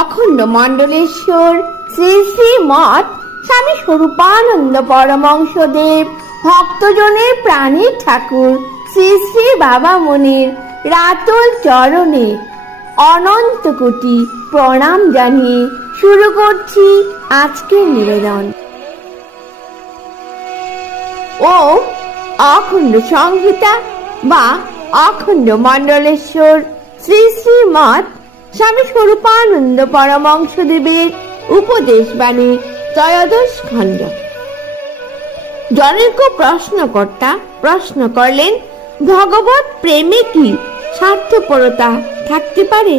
অখণ্ড মণ্ডলেশ্বর শ্রী শ্রী মঠ স্বামী স্বরূপানন্দ পরমহংসদেব ভক্তজনের প্রাণীর ঠাকুর শ্রী শ্রী বাবা মুনির রাতুল চরণে অনন্ত কোটি প্রণাম জানিয়ে শুরু করছি আজকের নিবেদন। ও অখণ্ড সংহিতা বা অখণ্ড মণ্ডলেশ্বর শ্রী শ্রী মঠ স্বামী স্বরূপানন্দ পরমহংসদেবের উপদেশ বাণী ত্রয়োদশ খণ্ড। জনৈক প্রশ্নকর্তা প্রশ্ন করলেন, ভগবত প্রেমে কি স্বার্থপরতা থাকতে পারে?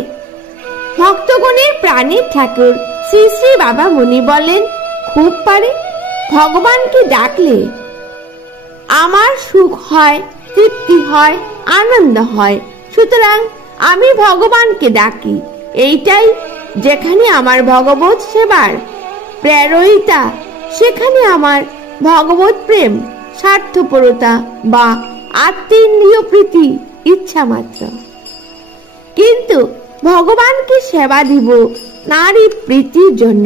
ভক্তগণের প্রাণীর ঠাকুর শ্রী শ্রী বাবা মুনি বলেন, খুব পারে। ভগবানকে ডাকলে আমার সুখ হয়, তৃপ্তি হয়, আনন্দ হয়, সুতরাং আমি ভগবানকে ডাকি। এইটাই যেখানে আমার ভগবত সেবার প্রেরয়িতা, সেখানে আমার ভগবত প্রেম স্বার্থপরতা বা আত্মেন্দ্রিয় প্রীতি ইচ্ছা মাত্র। কিন্তু ভগবানকে সেবা দিব নারী প্রীতির জন্য,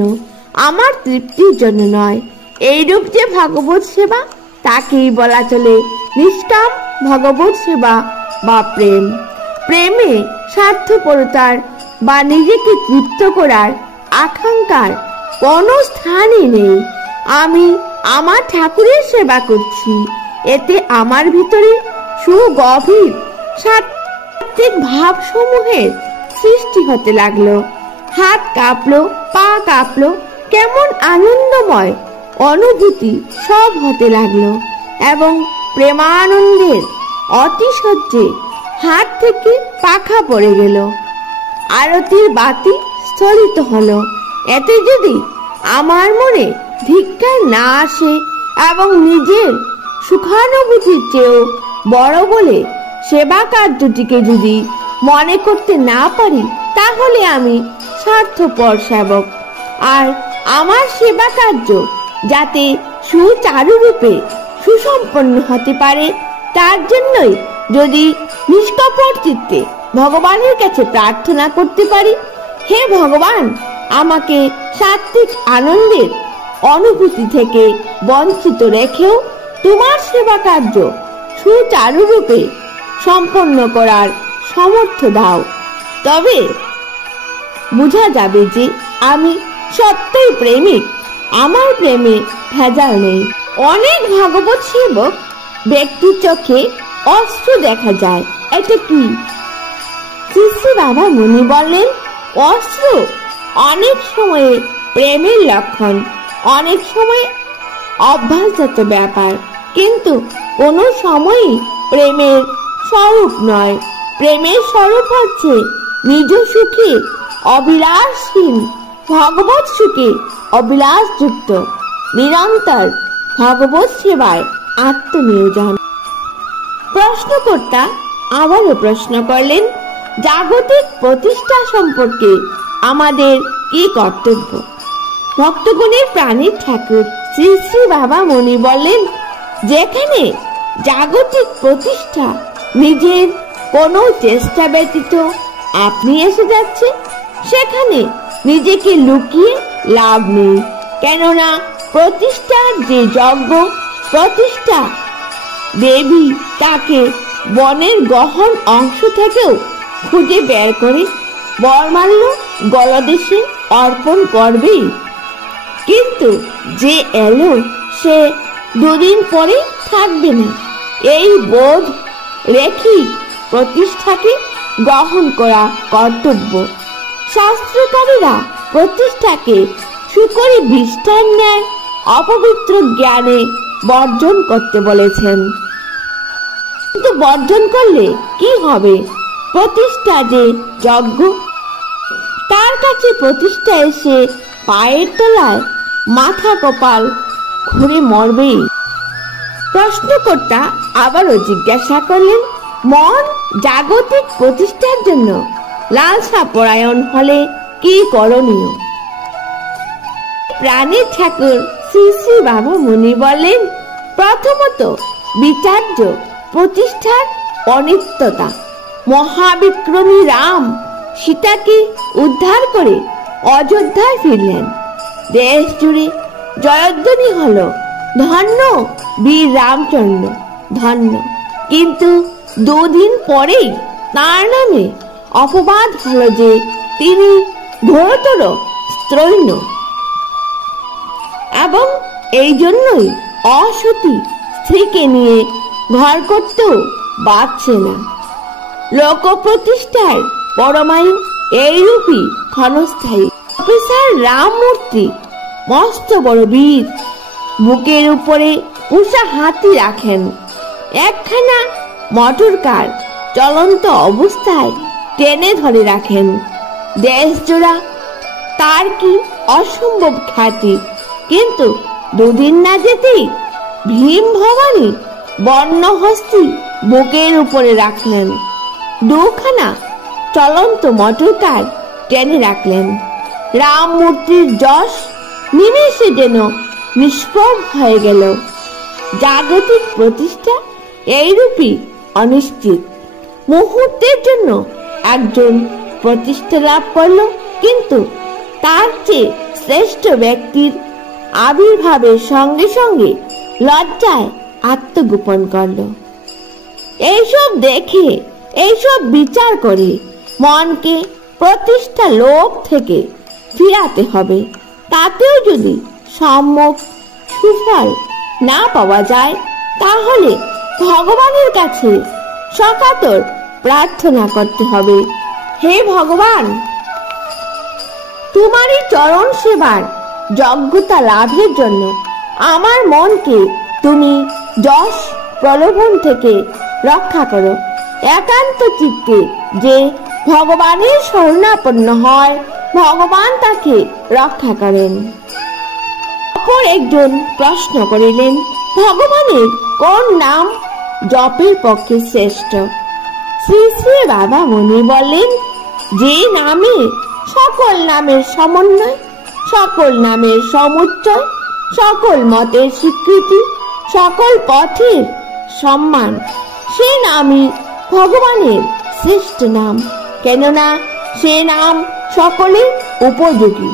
আমার তৃপ্তির জন্য নয়। এইরূপ যে ভগবত সেবা, তাকেই বলা চলে নিষ্কাম ভগবত সেবা বা প্রেম। প্রেমে স্বার্থপরতার বা নিজেকে তৃপ্ত করার আকাঙ্ক্ষার কোনো স্থানই নেই। আমি আমার ঠাকুরের সেবা করছি, এতে আমার ভিতরে সুগভীর সাত্ত্বিক ভাবসমূহের সৃষ্টি হতে লাগলো। হাত কাঁপলো, পা কাঁপলো, কেমন আনন্দময় অনুভূতি সব হতে লাগলো এবং প্রেমানন্দের অতিশয্যে হাত থেকে পাখা পড়ে গেল। আরতির বাতি স্থলিত হলো। এতে যদি আমার মনে ধিক্কার না আসে এবং নিজের সুখানুভূতির চেয়েও বড় বলে সেবা কার্যটিকে যদি মনে করতে না পারি, তাহলে আমি স্বার্থপর সেবক। আর আমার সেবা কার্য যাতে সুচারুরূপে সুসম্পন্ন হতে পারে, তার জন্যই যদি নিষ্কপট চিত্তে ভগবানের কাছে প্রার্থনা করতে পারি, হে ভগবান, আমাকে সাত্ত্বিক আনন্দের অনুভূতি থেকে বঞ্চিত রেখেও তোমার সেবা কার্য সুচারুরূপে সম্পন্ন করার সামর্থ্য দাও। তবে বোঝা যাবে যে আমি সত্যই প্রেমিক, আমার প্রেমে ভেজাল নেই। অনেক ভগবত সেবক ব্যক্তির চোখে অশ্রু দেখা যায়, এটা কি? শ্রী শ্রী বাবা মুনি বললেন, অশ্রু অনেক সময়ে প্রেমের লক্ষণ, অনেক সময় অভ্যাসগত ব্যাপার, কিন্তু কোনো সময়ই প্রেমের স্বরূপ নয়। প্রেমের স্বরূপ হচ্ছে নিজ সুখে অবিলাসহীন, ভগবত সুখে অবিলাসযুক্ত নিরন্তর ভগবত সেবায় আত্মনিয়োজন। প্রশ্নকর্তা আবারও প্রশ্ন করলেন, জাগতিক প্রতিষ্ঠা সম্পর্কে আমাদের কি কর্তব্য? ভক্তগণের প্রাণীর ঠাকুর শ্রী শ্রী বাবা মুনি বললেন, যেখানে জাগতিক প্রতিষ্ঠা নিজের কোনো চেষ্টা ব্যতীত আপনি এসে যাচ্ছে, সেখানে নিজেকে লুকিয়ে লাভ নেই। কেননা প্রতিষ্ঠার যে যজ্ঞ প্রতিষ্ঠা দেবী তাকে বনের গহন অংশ থেকেও খুঁজে বের করে বরমাল্য গলদেশে অর্পণ করবেই। কিন্তু যে এলো সে দুদিন পরে থাকবে না, এই বোধ রেখেই প্রতিষ্ঠাকে গ্রহণ করা কর্তব্য। শাস্ত্রকারীরা প্রতিষ্ঠাকে শুকরী বিষ্ঠার ন্যায় অপবিত্র জ্ঞানে বর্জন করতে বলেছেন। কিন্তু বর্জন করলে কি হবে? প্রতিষ্ঠা যে যজ্ঞ, তার কাছে প্রতিষ্ঠা এসে পায়ের তলায় মাথা কপাল ঘুরে মরবেই। প্রশ্নকর্তা আবারও জিজ্ঞাসা করলেন, মন জাগতিক প্রতিষ্ঠার জন্য লালসা পরায়ণ হলে কি করণীয়? প্রাণীর ঠাকুর শ্রী শ্রী বাবা মুনি বললেন, প্রথমত বিচার্য প্রতিষ্ঠার অনিত্যতা। মহাবিক্রমী রাম সীতাকে উদ্ধার করে অযোধ্যায় ফিরলেন। দেশ জুড়ে জয়ধ্বনি হলো, ধন্য বীর রামচন্দ্র, ধন্য। কিন্তু দুদিন পরেই তার নামে অপবাদ হলো যে তিনি ঘোরতর স্ত্রৈণ, এবং এই জন্যই অসতী স্ত্রীকে নিয়ে ঘর করতেও বাঁচছে না। লোক প্রতিষ্ঠার পরমায়ু এইরূপই ক্ষণস্থায়ী। অফিসার রামমূর্তি মস্ত বড় বীর, বুকের উপরে উষা হাতি রাখেন। একখানা মোটর কার চলন্ত অবস্থায় টেনে ধরে রাখেন। দেশ জোড়া তার কি অসম্ভব খ্যাতি। কিন্তু দুদিন না যেতেই ভীম ভবানী বর্ণহস্তি বুকের উপরে রাখলেন। দুখানা চলন্ত মোটর কার টেনে রাখলেন। রামমূর্তির যশ নিমেষে যেন নিষ্প্রভ হয়ে গেল। জাগতিক প্রতিষ্ঠা এইরূপই অনিশ্চিত। মুহূর্তের জন্য একজন প্রতিষ্ঠা লাভ করল, কিন্তু তার চেয়ে শ্রেষ্ঠ ব্যক্তির আবির্ভাবের সঙ্গে সঙ্গে লজ্জায় আত্মগোপন করল। এইসব দেখে, এইসব বিচার করে মনকে প্রতিষ্ঠা লোভ থেকে ফিরাতে হবে। তাতেও যদি সম্যক সুফল না পাওয়া যায়, তাহলে ভগবানের কাছে সকাতর প্রার্থনা করতে হবে। হে ভগবান, তোমারই চরণ সেবার যোগ্যতা লাভের জন্য আমার মনকে তুমি যশ প্রলোভন থেকে রক্ষা করো। একান্ত চিত্তে যে ভগবানের শরণাপন্ন হয়, ভগবান তাকে রক্ষা করেন। অপর একজন প্রশ্ন করিলেন, ভগবানের কোন নাম জপের পক্ষে শ্রেষ্ঠ? শ্রী শ্রী বাবা মুনি বললেন, যে নামে সকল নামের সমন্বয়, সকল নামের সমুচ্চয়, সকল মতের স্বীকৃতি, সকল পথের সম্মান, সে নামই ভগবানের শ্রেষ্ঠ নাম। কেননা সে নাম সকলের উপযোগী।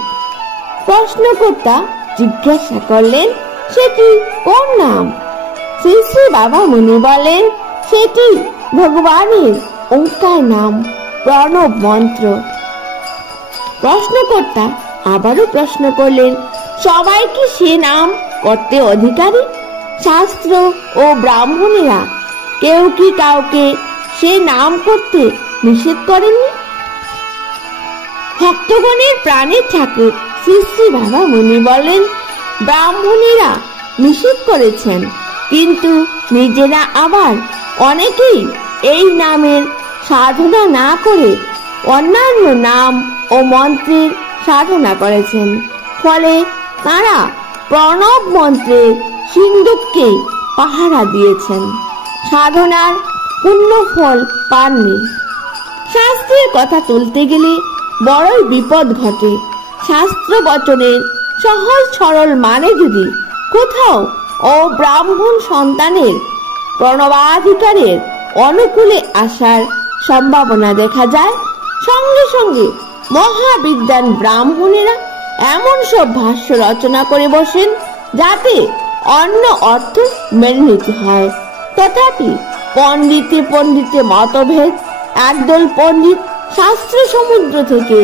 প্রশ্নকর্তা জিজ্ঞাসা করলেন, সেটি কোন নাম? শ্রী শ্রী বাবা মুনি বলেন, সেটি ভগবানের ওঙ্কার নাম, প্রণব মন্ত্র। প্রশ্নকর্তা আবারও প্রশ্ন করলেন, সবাই কি সে নাম করতে অধিকারী? শাস্ত্র ও ব্রাহ্মণেরা কেউ কি কাউকে সে নাম করতে নিষেধ করেননি? ভক্তগণের প্রাণের ঠাকুর শ্রী শ্রী বাবা মুনি বলেন, ব্রাহ্মণেরা নিষেধ করেছেন, কিন্তু নিজেরা আবার অনেকেই এই নামের সাধনা না করে অন্যান্য নাম ও মন্ত্রের সাধনা করেছেন। ফলে তারা প্রণব মন্ত্রের সিন্ধুককে পাহারা দিয়েছেন, সাধনার পূর্ণ ফল পাননি। শাস্ত্রের কথা তুলতে গেলে বড়ই বিপদ ঘটে। শাস্ত্র বচনের সহজ সরল মানে যদি কোথাও ও ব্রাহ্মণ সন্তানের প্রণবাধিকারের অনুকূলে আসার সম্ভাবনা দেখা যায়, সঙ্গে সঙ্গে মহাবিদ্বান ব্রাহ্মণেরা এমন সব ভাষ্য রচনা করে বসেন যাতে অন্য অর্থ মেনে নিতে হয়। তথাপি পণ্ডিতে পণ্ডিতে মতভেদ। একদল পণ্ডিত শাস্ত্র সমুদ্র থেকে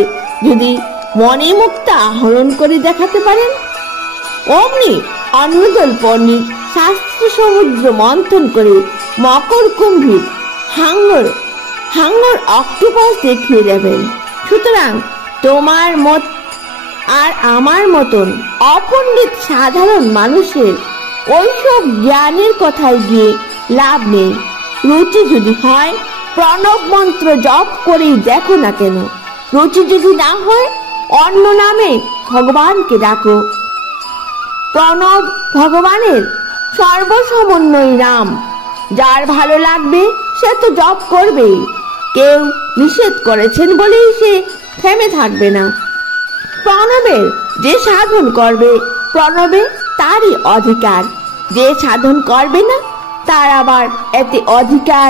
যদি মনে মুক্তা আহরণ করে দেখাতে পারেন, অমনি অন্যদল পণ্ডিত শাস্ত্র সমুদ্র মন্থন করে মকর কুম্ভীর হাঙ্গর অক্টোপাস দেখিয়ে যাবেন। সুতরাং তোমার মত আর আমার মতন অপণ্ডিত সাধারণ মানুষের ওইসব জ্ঞানের কথায় গিয়ে লাভ নেই। রুচি যদি হয়, প্রণব মন্ত্র জপ করেই দেখো না কেন। রুচি যদি না হয়, অন্য নামে ভগবানকে ডাকো। প্রণব ভগবানের সর্বসমন্বয় নাম। যার ভালো লাগবে সে তো জপ করবেই। কেউ নিষেধ করেছেন বলেই সে থেমে থাকবে না। প্রণবের যে সাধন করবে, প্রণবে তারই অধিকার। যে সাধন করবে না, তার আবার এতে অধিকার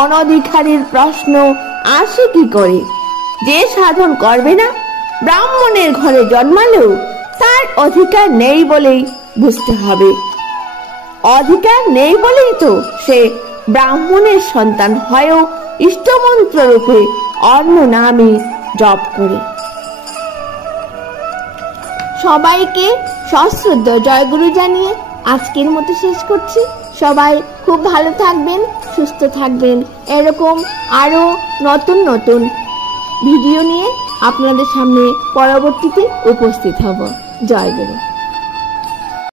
অনধিকারের প্রশ্ন আসে কি করে? যে সাধন করবে না, ব্রাহ্মণের ঘরে জন্মালেও তার অধিকার নেই বলেই বুঝতে হবে। অধিকার নেই বলেই তো সে ব্রাহ্মণের সন্তান হয়েও ইষ্টমন্ত্র রূপে অন্য নামে জপ করে। সবাইকে সশ্রদ্ধ জয়গুরু জানিয়ে আজকের মতো শেষ করছি। সবাই খুব ভালো থাকবেন, সুস্থ থাকবেন। এরকম আরো নতুন নতুন ভিডিও নিয়ে আপনাদের সামনে পরবর্তীতে উপস্থিত হব। জয়গুরু।